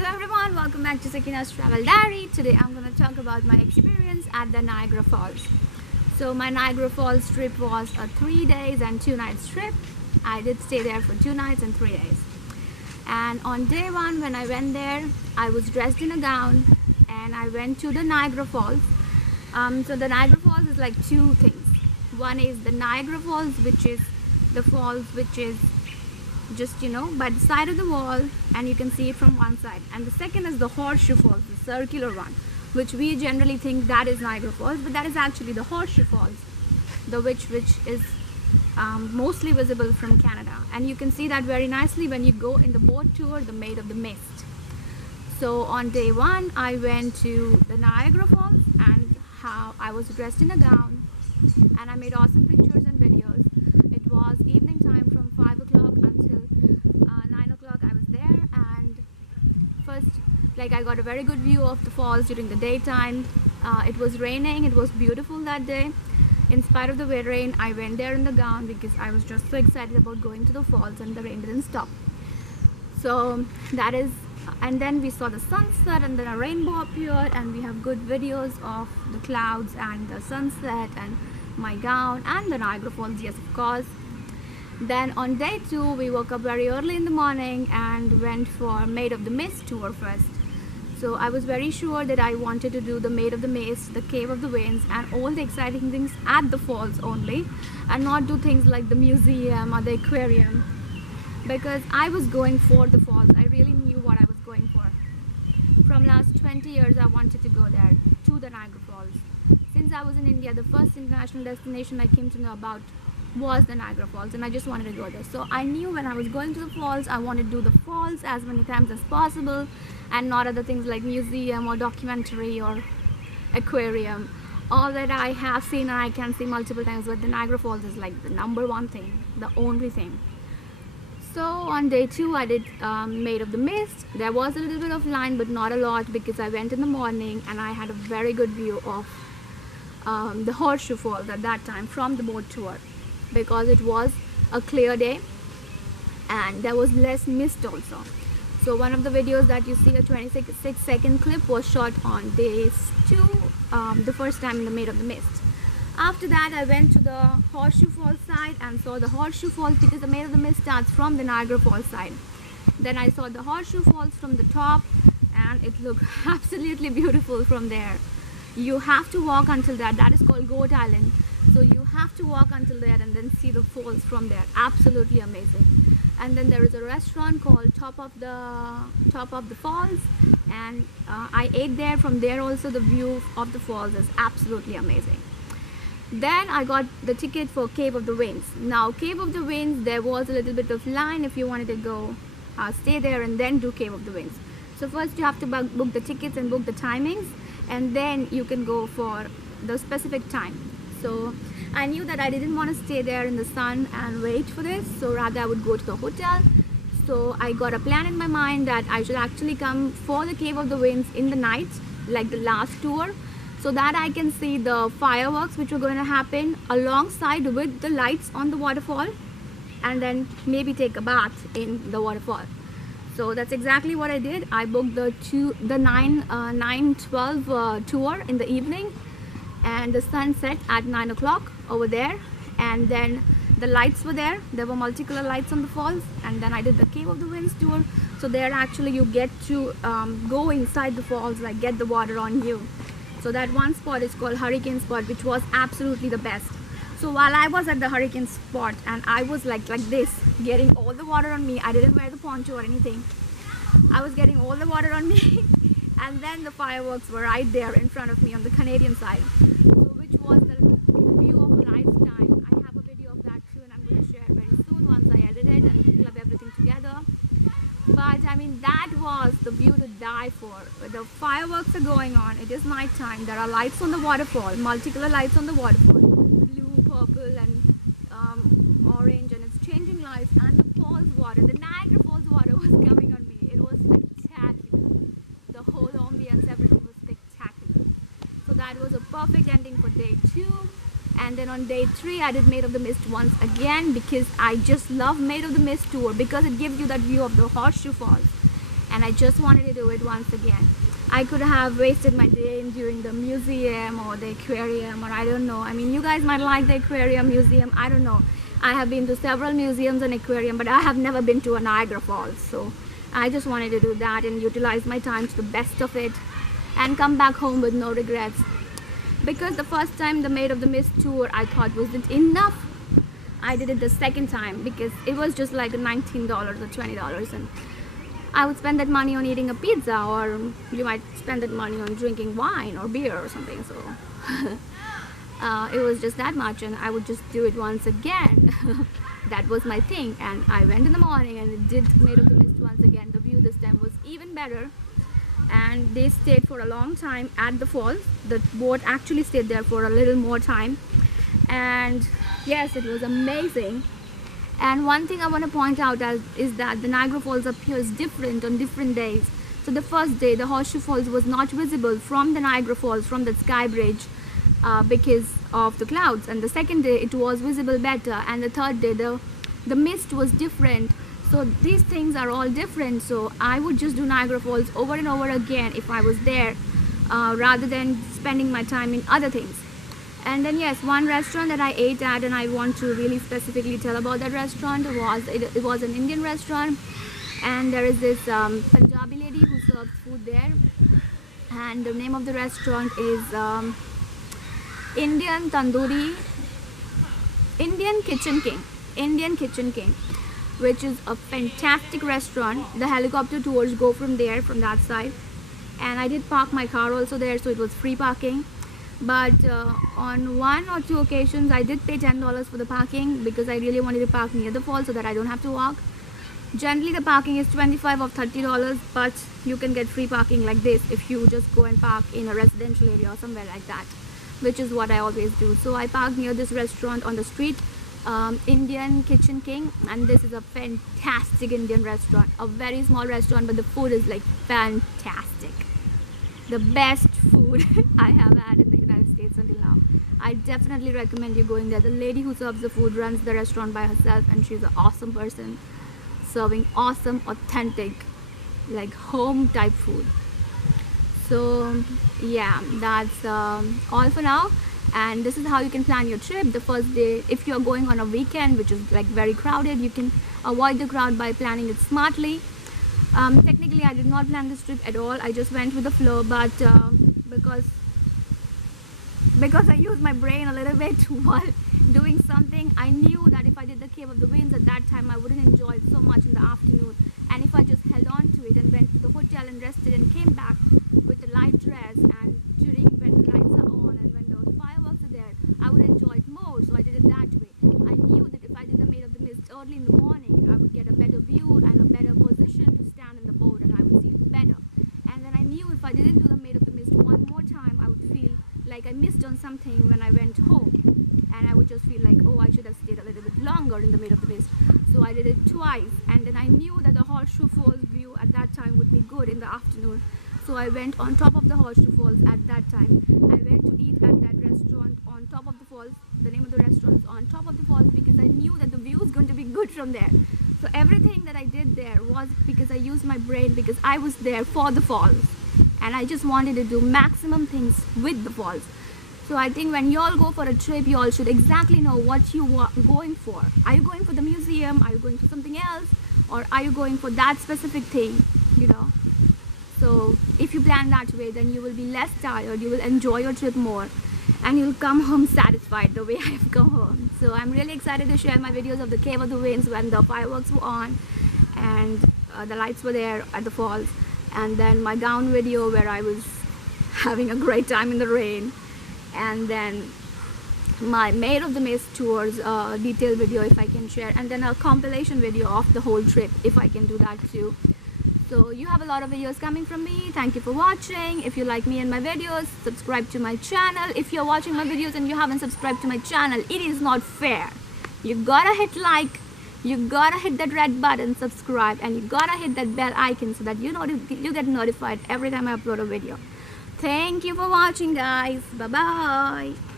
Hello everyone, welcome back to Sakina's Travel Diary. Today I'm going to talk about my experience at the Niagara Falls. So my Niagara Falls trip was a 3 days and 2 nights trip. I did stay there for 2 nights and 3 days. And on day 1 when I went there, I was dressed in a gown and I went to the Niagara Falls. So the Niagara Falls is like two things. One is the Niagara Falls, which is the falls which is just by the side of the wall and you can see it from one side, and the second is the Horseshoe Falls, the circular one, which we generally think that is Niagara Falls, but that is actually the Horseshoe Falls, the which is mostly visible from Canada, and you can see that very nicely when you go in the boat tour, the Maid of the Mist. So on day 1 I went to the Niagara Falls and how I was dressed in a gown and I made awesome pictures and videos. It was evening time from 5 o'clock until 9 o'clock. I was there, and first I got a very good view of the falls during the daytime. It was raining, it was beautiful that day. In spite of the rain, I went there in the gown because I was just so excited about going to the falls, and the rain didn't stop. So that is, and then we saw the sunset and then a rainbow appeared, and we have good videos of the clouds and the sunset and my gown and the Niagara Falls, yes of course. Then on day 2 we woke up very early in the morning and went for Maid of the Mist tour first. So I was very sure that I wanted to do the Maid of the Mist, the Cave of the Winds and all the exciting things at the falls only, and not do things like the museum or the aquarium, because I was going for the falls. I really knew what I was going for. From last 20 years I wanted to go there, to the Niagara Falls. Since I was in India, the first international destination I came to know about was the Niagara Falls, and I just wanted to go there. So I knew when I was going to the falls, I wanted to do the falls as many times as possible and not other things like museum or documentary or aquarium. All that I have seen and I can see multiple times, but the Niagara Falls is like the #1 thing, the only thing. So on day 2 I did Maid of the Mist. There was a little bit of line but not a lot because I went in the morning and I had a very good view of the Horseshoe Falls at that time from the boat tour, because it was a clear day and there was less mist also. So one of the videos that you see, a 26-second clip, was shot on day 2, the first time in the Maid of the Mist. After that I went to the Horseshoe Falls side and saw the Horseshoe Falls, because the Maid of the Mist starts from the Niagara Falls side. Then I saw the Horseshoe Falls from the top and it looked absolutely beautiful from there. You have to walk until that is called Goat Island. So you have to walk until there and then see the falls from there. Absolutely amazing. And then there is a restaurant called Top of the Falls, and I ate there. From there also the view of the falls is absolutely amazing. Then I got the ticket for Cave of the Winds. Now Cave of the Winds, there was a little bit of line if you wanted to go stay there and then do Cave of the Winds. So first you have to book the tickets and book the timings, and then you can go for the specific time. So I knew that I didn't want to stay there in the sun and wait for this, so rather I would go to the hotel. So I got a plan in my mind that I should actually come for the Cave of the Winds in the night, like the last tour, so that I can see the fireworks which were going to happen alongside with the lights on the waterfall, and then maybe take a bath in the waterfall. So that's exactly what I did. I booked the 9:12 tour in the evening, and the sun set at 9 o'clock over there, and then the lights were there. There were multicolor lights on the falls, and then I did the Cave of the Winds tour. So there actually you get to go inside the falls, like get the water on you. So that one spot is called Hurricane Spot, which was absolutely the best. So while I was at the hurricane spot and I was like this, getting all the water on me, I didn't wear the poncho or anything. I was getting all the water on me and then the fireworks were right there in front of me on the Canadian side, so which was the view of a lifetime. I have a video of that too, and I'm going to share very soon once I edit it and club everything together. But I mean, that was the view to die for. The fireworks are going on, it is night time, there are lights on the waterfall, multicolor lights on the waterfall, blue, purple and orange, and it's changing lights, and the falls water, the Niagara Falls water was coming on me. It was spectacular. The whole ambience, everything was spectacular. So that was a perfect ending for day 2. And then on day 3 I did Maid of the Mist once again, because I just love Maid of the Mist tour, because it gives you that view of the Horseshoe Falls. and I just wanted to do it once again. I could have wasted my day during the museum or the aquarium, or I don't know. I mean, you guys might like the aquarium, museum, I don't know. I have been to several museums and aquarium, but I have never been to a Niagara Falls. So I just wanted to do that and utilize my time to the best of it and come back home with no regrets. Because the first time the Maid of the Mist tour I thought wasn't enough, I did it the second time because it was just like $19 or $20, and I would spend that money on eating a pizza, or you might spend that money on drinking wine or beer or something. So it was just that much, and I would just do it once again. That was my thing, and I went in the morning and it did Maid of the Mist once again. The view this time was even better, and they stayed for a long time at the falls. The boat actually stayed there for a little more time, and yes, it was amazing. And one thing I want to point out is that the Niagara Falls appears different on different days. So the first day, the Horseshoe Falls was not visible from the Niagara Falls, from the sky bridge, because of the clouds. And the second day, it was visible better. And the third day, the mist was different. So these things are all different. So I would just do Niagara Falls over and over again if I was there, rather than spending my time in other things. And then yes, one restaurant that I ate at, and I want to really specifically tell about that restaurant, it was an Indian restaurant, and there is this Punjabi lady who serves food there, and the name of the restaurant is Indian Kitchen King, which is a fantastic restaurant. The helicopter tours go from there, from that side, and I did park my car also there, so it was free parking. But on one or two occasions I did pay $10 for the parking, because I really wanted to park near the falls so that I don't have to walk. Generally the parking is $25 or $30, but you can get free parking like this if you just go and park in a residential area or somewhere like that, which is what I always do. So I parked near this restaurant on the street, Indian Kitchen King, and this is a fantastic Indian restaurant. A very small restaurant, but the food is like fantastic. The best food I have had in the United States until now. I definitely recommend you going there. The lady who serves the food runs the restaurant by herself, and she's an awesome person, serving awesome, authentic, like home type food. So yeah, that's all for now. And this is how you can plan your trip. The first day, if you're going on a weekend which is like very crowded, you can avoid the crowd by planning it smartly. Technically I did not plan this trip at all. I just went with the flow, but because I used my brain a little bit while doing something, I knew that if I did the Cave of the Winds at that time, I wouldn't enjoy it so much in the afternoon. And if I just held on to it and went to the hotel and rested and came back with a light dress, and during when the lights are on and when the fireworks are there, I would enjoy it more. So I did it that way. I knew that if I did the Maid of the Mist early in the morning, I would get a better view and a better position to stand in the boat, and I would see it better. And then I knew if I didn't do the Maid of the Mist one more time, I would feel like I missed on something when I went home, and I would just feel like, oh, I should have stayed a little bit longer in the Maid of the Mist. So I did it twice, and then I knew that the Horseshoe Falls view at that time would be good in the afternoon. So I went on top of the Horseshoe Falls at that time. I went to eat at that restaurant on top of the falls. The name of the restaurant is on top of the falls, because I knew that the view is going to be good from there. So everything that I did there was because I used my brain, because I was there for the falls, and I just wanted to do maximum things with the falls. So I think when you all go for a trip, you all should exactly know what you are going for. Are you going for the museum? Are you going for something else? Or are you going for that specific thing, you know? So if you plan that way, then you will be less tired, you will enjoy your trip more, and you'll come home satisfied the way I have come home. So I'm really excited to share my videos of the Cave of the Winds when the fireworks were on and the lights were there at the falls, and then my gown video where I was having a great time in the rain, and then my Maid of the Mist tours detailed video if I can share, and then a compilation video of the whole trip if I can do that too. So you have a lot of videos coming from me. Thank you for watching. If you like me and my videos, subscribe to my channel. If you're watching my videos and you haven't subscribed to my channel, it is not fair. You gotta hit like, you gotta hit that red button, subscribe, and you gotta hit that bell icon so that you get notified every time I upload a video. Thank you for watching, guys. Bye bye.